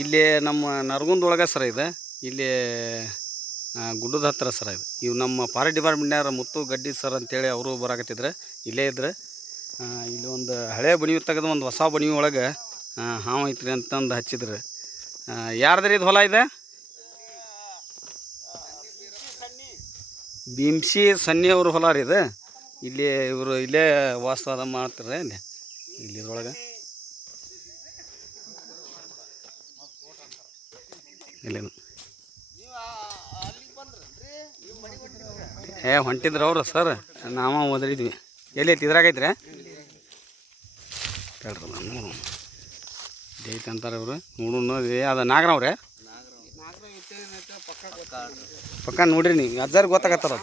ಇಲ್ಲಿ ನಮ್ಮ ನರಗುಂದೊಳಗೆ ಸರ ಇದೆ. ಇಲ್ಲಿ ಗುಡ್ಡದ ಹತ್ತಿರ ಸರ ಇದು. ಇವು ನಮ್ಮ ಫಾರೆಸ್ಟ್ ಡಿಪಾರ್ಟ್ಮೆಂಟ್ನವ್ರು ಮುತ್ತು ಗಡ್ಡಿ ಸರ್ ಅಂತೇಳಿ ಅವರು ಬರಾಕತ್ತಿದ್ರೆ ಇಲ್ಲೇ ಇದ್ರೆ. ಇಲ್ಲಿ ಒಂದು ಹಳೆ ಬಣಿ ತೆಗೆದು ಒಂದು ಹೊಸ ಬಣಿ ಒಳಗೆ ಹಾವು ಐತ್ರಿ ಅಂತಂದು ಹಚ್ಚಿದ್ರು. ಯಾರ್ದ್ರಿ ಇದು ಹೊಲ ಇದೆ? ಭೀಮ್ಸಿ ಸನ್ನಿ ಅವ್ರ ಹೊಲ ರೀ ಇದು. ಇಲ್ಲಿ ಇವರು ಇಲ್ಲೇ ವಾಸವಾದ ಮಾಡ್ತಾರೆ ಇಲ್ಲಿ ಇದ್ರೊಳಗೆ. ಇಲ್ಲೇನು ಹೊಂಟಿದ್ರು ಅವರು ಸರ್, ನಾವು ಓದಿದ್ವಿ. ಎಲ್ಲಿ ಐತಿ? ಇದ್ರಾಗೈತ್ರಿ ಹೇಳ್ರಿ. ನಾನು ಐತೆ ಅಂತಾರೆ ಇವರು. ನೋಡೋಣ ಅದು ನಾಗರಾವ್ರೆ ಪಕ್ಕ ನೋಡ್ರಿ ನೀವು ಅಜ್ಜಾರಿಗೆ ಗೊತ್ತಾಗತ್ತಾರ.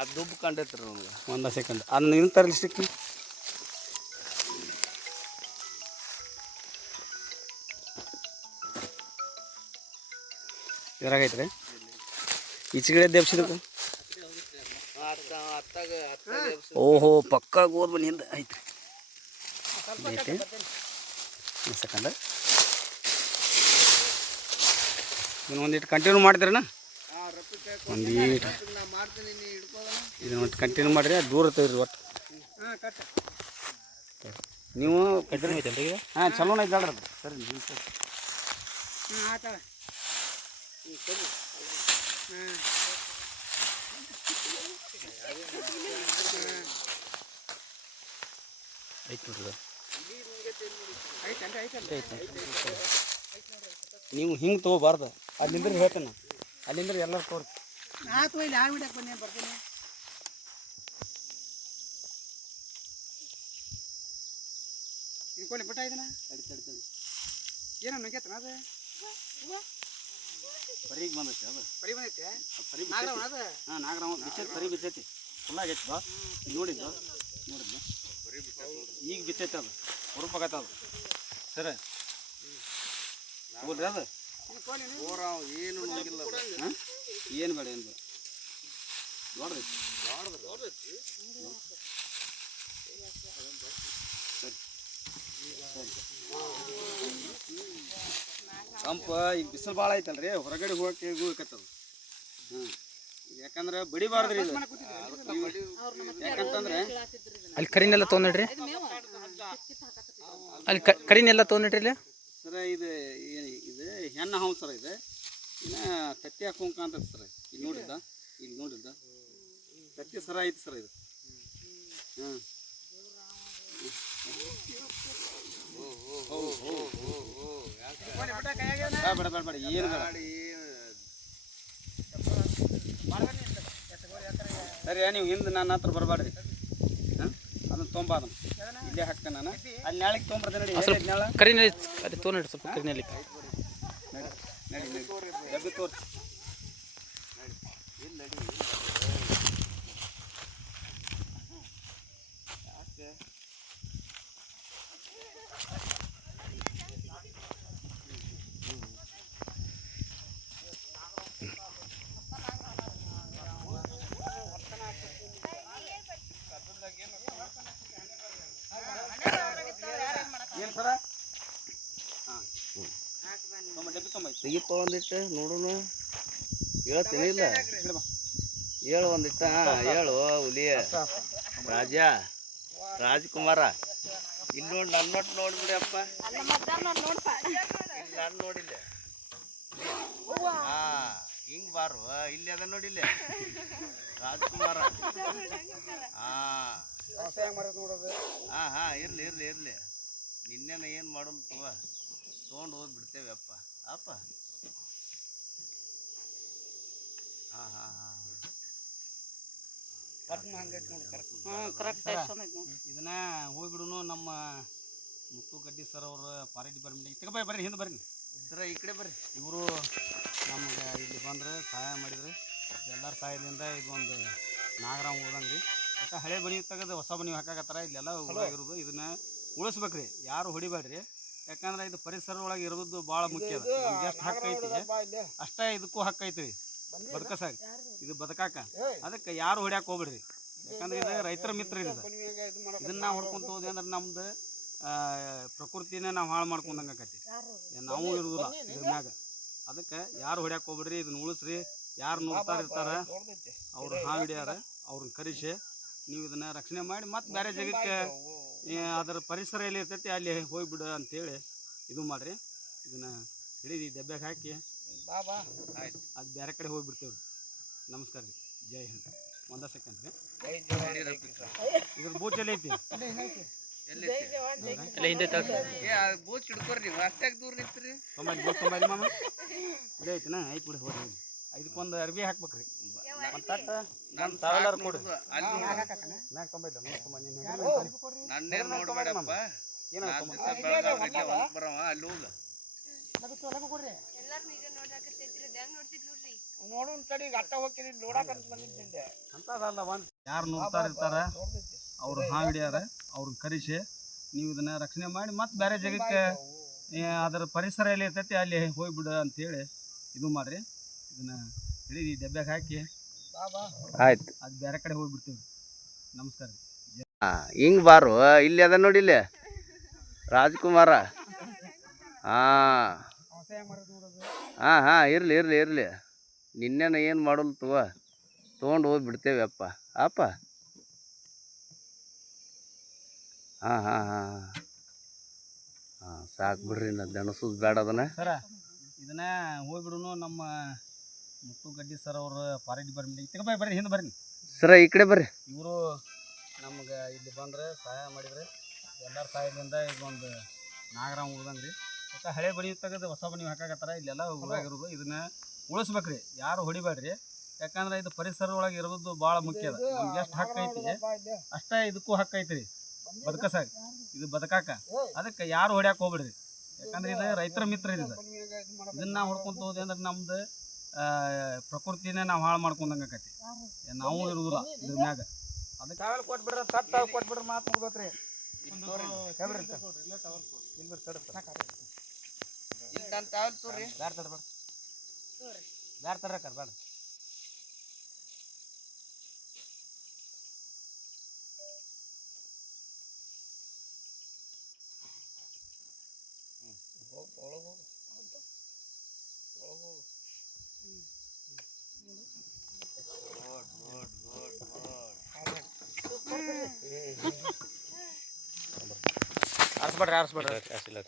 ಅದು ದುಬ್ಬು ಕಂಡೈತ್ರಿ ನಮ್ಗೆ. ಒಂದು ಸೆಕೆಂಡ್ ಅದನ್ನ ನಿನ್ನ ತರಲಿ ಸಿಕ್ಕಿ ಇದ್ರಾಗೈತ್ರಿ. ಈಚೆಗಡೆ ದೇವ್ಸಿದಕ್ಕೆ ಓಹೋ ಪಕ್ಕ ಗೋದ್ ಬನ್ನಿ ಹಿಂದೆ ಐತ್ರಿ. ಐತಿ ಒಂದು ಸೆಕೆಂಡ್ ಇದನ್ನೊಂದಿಟ್ಟು ಕಂಟಿನ್ಯೂ ಮಾಡ್ತೀರಣ್ಣ. ಒಂದೀಟು ಇದನ್ನೊಂದು ಕಂಟಿನ್ಯೂ ಮಾಡಿರಿ. ಅದು ದೂರ ತೆಗ್ರಿ ಒಟ್ಟು ನೀವು ಕಂಟಿನ್ಯೂ ಐತಲ್ರಿ ಈಗ? ಹಾಂ ಚಲೋನ ಐತೆ ಹೇಳ್ರಿ ಅದು. ಸರಿ ನೀವು ಸರಿ ಐತೆ ನೋಡ್ರಿ. ನೀವು ಹಿಂಗೆ ತೊಗೋಬಾರ್ದು. ಅಲ್ಲಿಂದ್ರೆ ಹೇಳ್ತೇನೆ ನಾನು. ಅಲ್ಲಿಂದ್ರೆ ಎಲ್ಲರೂ ತೋರಿ ಇನ್ಕೊಳ್ಳಿ ಬಿಟ್ಟ ಇದನ್ನ ತಡಿ ಏನೋ ನುಗ್ಗೈತನ ಅದು ಪರಿಗೆ ಬಂದೈತೆ. ಅದು ಪರಿ ಬಂದೈತೆ. ಪರಿ ನಾಗರಾವ್ ಅದು. ಹಾಂ ನಾಗರಾವ್ ಬಿಚ್ಚೈತಿ. ಪರಿ ಬಿಚ್ಚೈತಿ. ಫುಲ್ಲಾಗೈತಿ ಬಾ. ನೋಡಿದ್ದು ಈಗ ಬಿಚ್ಚೈತೆ. ಅದು ಹುರುಪಾಗತ್ತ ಅದು ಸರ ಹೋಗ್ರಿ. ಅದು ಏನು ನೋಡಿಲ್ಲ. ಹಾಂ ಏನು ಬೇಡ ಏನು ಬೇಡ ನೋಡ್ರಿ. ಕಂಪ ಈಗ ಬಿಸಿಲು ಭಾಳ ಐತಲ್ರಿ, ಹೊರಗಡೆ ಹೋಗಕ್ಕೆ ಹೋಗಕತ್ತದು. ಹಾಂ ಯಾಕಂದ್ರೆ ಬಡಿಬಾರ್ದ್ರಿ ಇದು. ಯಾಕಂತಂದ್ರೆ ಅಲ್ಲಿ ಕರಿನೆಲ್ಲ ತೊಗೊಂಡ್ರಿ. ಅಲ್ಲಿ ಕರಿನೆಲ್ಲ ತೊಗೊಂಡ್ರಿ ಇಲ್ಲಿ ಸರ. ಇದು ಇದು ಹೆಣ್ಣು ಹಾವು ಸರ. ಇದು ಇನ್ನು ತತ್ತಿ ಹಾಕೋಂಕ ಅಂತೈತೆ ಸರ. ಇಲ್ಲಿ ನೋಡಿದ್ದ, ಇಲ್ಲಿ ನೋಡಿದ್ದ ತತ್ತಿ ಸರ ಐತಿ ಸರ ಇದು. ಹಾಂ ಬೇಡ ಬೇಡ ಬೇಡ ಏನು ಬೇಡ. ಸರಿ ನೀವು ಹಿಂದೆ ನನ್ನ ಹತ್ರ ಬರಬೇಡ್ರಿ. ಹಾಂ ಅದನ್ನು ತೊಂಬ ಅದನ್ನು ಇಲ್ಲೇ ಹಾಕ್ತೇನೆ ನಾನು. ಅಲ್ಲಿ ನಾಳೆಗೆ ತೊಗೊಂಬರ್ತೇನೆ ನೋಡಿ. ನಾಳೆ ಕರಿನೆಲ್ಲಿ ಅದು ತೊಗೊಂಡ್ರಿ ಸ್ವಲ್ಪ ಕರಿನೆಲ್ಲಿ ನಡಿ ನಡಿ ಡಬ್ಬಿ ತೋರಿಸಿ. ಏನು ಸರ? ಹಾಂ ಡಬ್ಬಿ ತೊಂಬೈತಿ. ತೆಗಿಪ್ಪ ಒಂದಿಟ್ಟು ನೋಡೋಣ. ಹೇಳ್ತೀನಿ ಇಲ್ಲ ಹೇಳು ಒಂದಿಟ್ಟ. ಹೇಳು ಹುಲಿ ರಾಜ ರಾಜ್ಕುಮಾರ. ಇಲ್ಲಿ ನೋಡಿ ನನ್ನ ನೋಟ್ ನೋಡ್ಬಿಡಿ ಅಪ್ಪ. ನಾನು ನೋಡಿಲ್ಲ. ಹಾಂ ಹಿಂಗೆ ಬಾರು. ಇಲ್ಲಿ ಅದ ನೋಡಿಲ್ಲ ರಾಜ್ಕುಮಾರ. ಹಾಂ ಹಾಂ ಹಾಂ ಇರಲಿ ಇರಲಿ ಇರಲಿ. ನಿನ್ನೆನ ಏನು ಮಾಡೋದು ತೊಗೊಂಡು ಹೋಗ್ಬಿಡ್ತೇವೆ ಅಪ್ಪ ಅಪ್ಪ. ಹಾಂ ಹಾಂ ಹಾಂ ಇದನ್ನ ಹೋಗ್ಬಿಡುನು. ನಮ್ಮ ಮುತ್ತು ಗಡ್ಡಿ ಸರ್ ಅವರು ಫಾರೆಸ್ಟ್ ಡಿಪಾರ್ಟ್ಮೆಂಟ್ ತಗೋ ಬರ್ರಿ. ಹಿಂದೆ ಬರ್ರಿ ಸರ, ಈ ಕಡೆ ಬರ್ರಿ. ಇವರು ನಮ್ಗೆ ಇಲ್ಲಿ ಬಂದ್ರೆ ಸಹಾಯ ಮಾಡಿದ್ರು. ಎಲ್ಲರ ಸಹಾಯದಿಂದ ಇದೊಂದು ನಾಗರಾಮ್ ಹೋದಂಗೆ ರೀ. ಯಾಕೆ ಹಳೆ ಬನಿ ತೆಗೆದು ಹೊಸ ಬನಿ ಹಾಕಾಕತ್ತಾರ. ಇಲ್ಲೆಲ್ಲ ಊರಾಗಿರೋದು. ಇದನ್ನ ಉಳಿಸ್ಬೇಕ್ರಿ. ಯಾರು ಹೊಡಿಬೇಡ್ರಿ. ಯಾಕಂದ್ರೆ ಇದು ಪರಿಸರ ಒಳಗೆ ಇರೋದು ಭಾಳ ಮುಖ್ಯ. ಅದ ನಮ್ಗೆ ಎಷ್ಟು ಹಕ್ಕು ಐತಿ ಅಷ್ಟೇ ಇದಕ್ಕೂ ಹಕ್ಕು ಐತಿ ಬದುಕಸಾಗ. ಇದು ಬದುಕಾಕ ಅದಕ್ಕೆ ಯಾರು ಹೊಡ್ಯಾಕೆ ಹೋಗ್ಬಿಡ್ರಿ. ಯಾಕಂದ್ರೆ ಇದು ರೈತರ ಮಿತ್ರ ಇದೆ. ಇದನ್ನ ನಾವು ಹೊಡ್ಕೊಂತ ಹೋದ್ವಿ ಅಂದ್ರೆ ನಮ್ದು ಪ್ರಕೃತಿನೇ ನಾವು ಹಾಳು ಮಾಡ್ಕೊಂಡಂಗೆ ಆಕತಿ. ನಾವು ಇರೋದಿಲ್ಲ ಇದ್ರ ಮ್ಯಾಗ. ಅದಕ್ಕೆ ಯಾರು ಹೊಡ್ಯಾಕೆ ಹೋಗ್ಬೇಡ್ರಿ, ಇದನ್ನ ಉಳಿಸ್ರಿ. ಯಾರು ನೋಡ್ತಾ ಇರ್ತಾರೆ ಅವ್ರು ಹಾವು ಹಿಡಿಯಾರ ಅವ್ರನ್ನ ಕರೆಸಿ ನೀವು ಇದನ್ನು ರಕ್ಷಣೆ ಮಾಡಿ ಮತ್ತು ಬೇರೆ ಜಾಗಕ್ಕೆ ಅದರ ಪರಿಸರ ಎಲ್ಲಿ ಇರ್ತೈತಿ ಅಲ್ಲಿ ಹೋಗಿಬಿಡು ಅಂತೇಳಿ ಇದು ಮಾಡಿರಿ. ಇದನ್ನು ಹಿಡಿದು ಡಬ್ಬ್ಯಾಗ ಹಾಕಿ ಆಯ್ತು ಅದು ಬೇರೆ ಕಡೆ ಹೋಗಿಬಿಡ್ತೇವೆ. ನಮಸ್ಕಾರ ರೀ, ಜೈ ಹಿಂದ್. ಒಂದೇ ಸೆಕೆಂಡ್ ರೀ, ಇದ್ರ ಬೂಚಲ್ಲಿ ಐತಿ ಬೂಚ್ ಹಿಡ್ಕೊರಿ ನೀವು ಅಷ್ಟಾಗ ದೂರ ನಿಂತ್ರಿ. ತೊಂಬಲ್ಲಿ ಮಾಮ ಇದೇ ಐತಿನ ಐತಿ ಬಿಡಿ. ಹೋಗಿ ಇದಕ್ಕೊಂದು ಅರ್ಬಿ ಹಾಕ್ಬೇಕ್ರಿ. ಒಂದು ತಟ್ಟ ನಮ್ಮ ತಾವೆಲ್ಲರೂ ಕೊಡಿ. ಮ್ಯಾಗ ತೊಂಬೈದು ನನ್ನೇನು ನೋಡ್ಬೇಡಪ್ಪ. ಏನೋ ಬರವ ಅಲ್ಲಿ ಹೋಗ ನೋಡೋಣ ತಡಿ. ಅಟ್ಟ ಹೋಗ್ತೀನಿ ನೋಡಕಂತ ಬಂದಿದ್ದೆ ಅಂತದಲ್ಲ. ಒಂದು ಯಾರು ನೋಡ್ತಾ ಇರ್ತಾರೆ ಅವ್ರು ಹಾವು ಹಿಡಿಯಾರ ಅವ್ರನ್ನ ಕರೆಸಿ ನೀವು ಇದನ್ನು ರಕ್ಷಣೆ ಮಾಡಿ ಮತ್ತು ಬೇರೆ ಜಾಗಕ್ಕೆ ಅದರ ಪರಿಸರ ಎಲ್ಲಿ ಇರ್ತೈತಿ ಅಲ್ಲಿ ಹೋಗಿಬಿಡು ಅಂತೇಳಿ ಇದು ಮಾಡಿರಿ. ಇದನ್ನು ಹಿಡಿದು ಡಬ್ಬ್ಯಾಗ ಹಾಕಿ ಆಯ್ತು ಅದು ಬೇರೆ ಕಡೆ ಹೋಗಿಬಿಡ್ತೀವಿ. ನಮಸ್ಕಾರ ರೀ. ಹಿಂಗೆ ಬಾರು. ಇಲ್ಲಿ ಅದ ನೋಡಿ, ಇಲ್ಲಿ ರಾಜ್ಕುಮಾರ. ಹಾಂ ಹಾಂ ಹಾಂ, ಇರಲಿ ಇರಲಿ ಇರಲಿ. ನಿನ್ನೆನ ಏನು ಮಾಡಲ್ ತೊಗೊಂಡು ಹೋಗಿ ಬಿಡ್ತೇವೆ ಅಪ್ಪ ಅಪ್ಪ. ಹಾಂ ಹಾಂ ಹಾಂ ಹಾಂ, ಸಾಕು ಬಿಡ್ರಿ. ನಾ ದಣಸೋದು ಬೇಡ ಅದನ್ನ. ಸರ ಇದನ್ನ ಹೋಗ್ಬಿಡುನು. ನಮ್ಮ ಮುತ್ತು ಗಡ್ಡಿ ಸರ್ ಅವರು ಫಾರೆಸ್ಟ್ ಡಿಪಾರ್ಟ್ಮೆಂಟ್ ತಗೋಬಾಯ್ ಬರ್ರಿ, ಹಿಂದೆ ಬರ್ರಿ ಸರ, ಈ ಕಡೆ ಬರ್ರಿ. ಇವರು ನಮ್ಗೆ ಇಲ್ಲಿ ಬಂದ್ರೆ ಸಹಾಯ ಮಾಡಿದ್ರೆ ಎಲ್ಲರ ಸಹಾಯದಿಂದ ಇದೊಂದು ನಾಗರಾಮ್ ಉಳ್ದಂಗೆ ರೀ. ಯಾಕೆ ಹಳೆ ಬಣಿ ತೆಗೆದು ಹೊಸ ಬಣಿ ಹಾಕಾಕತ್ತಾರ ಇಲ್ಲೆಲ್ಲ ಊರಾಗಿರೋದು. ಇದನ್ನ ಉಳಿಸ್ಬೇಕ್ರಿ, ಯಾರು ಹೊಡಿಬೇಡ್ರಿ. ಯಾಕಂದ್ರೆ ಇದು ಪರಿಸರ ಒಳಗೆ ಇರೋದು ಭಾಳ ಮುಖ್ಯ ಅದ. ನಮ್ಗೆ ಎಷ್ಟು ಹಕ್ಕು ಐತಿ ಅಷ್ಟೇ ಇದಕ್ಕೂ ಹಕ್ಕು ಐತಿ ರೀ ಬದುಕಸಾಗ, ಇದು ಬದುಕಾಕ. ಅದಕ್ಕೆ ಯಾರು ಹೊಡ್ಯಾಕೆ ಹೋಗ್ಬೇಡ್ರಿ. ಯಾಕಂದ್ರೆ ಇದು ರೈತರ ಮಿತ್ರ ಇದು. ಇದನ್ನ ಹೊಡ್ಕೊಂತ ಹೋದೆ ಅಂದ್ರೆ ನಮ್ದು ಪ್ರಕೃತಿನೇ ನಾವು ಹಾಳು ಮಾಡ್ಕೊಂಡಂಗೆ ಆಕತಿ. ನಾವು ಇರೋದಿಲ್ಲ ಇದ್ರ ಮ್ಯಾಗ. ಅದಕ್ಕೆ ತಾವೆಲ್ಲ ಕೊಟ್ಬಿಡ್ರಿ, ತಟ್ಟು ಕೊಟ್ಬಿಡ್ರಿ, ಮಾತು ಮುಗ್ದೋತ್ರಿ. ಬ್ಯಾಡ ತಡ್ರಕ್ಕ ಬೇಡ. ಆರಿಸ್ಬೇಡ್ರಿ.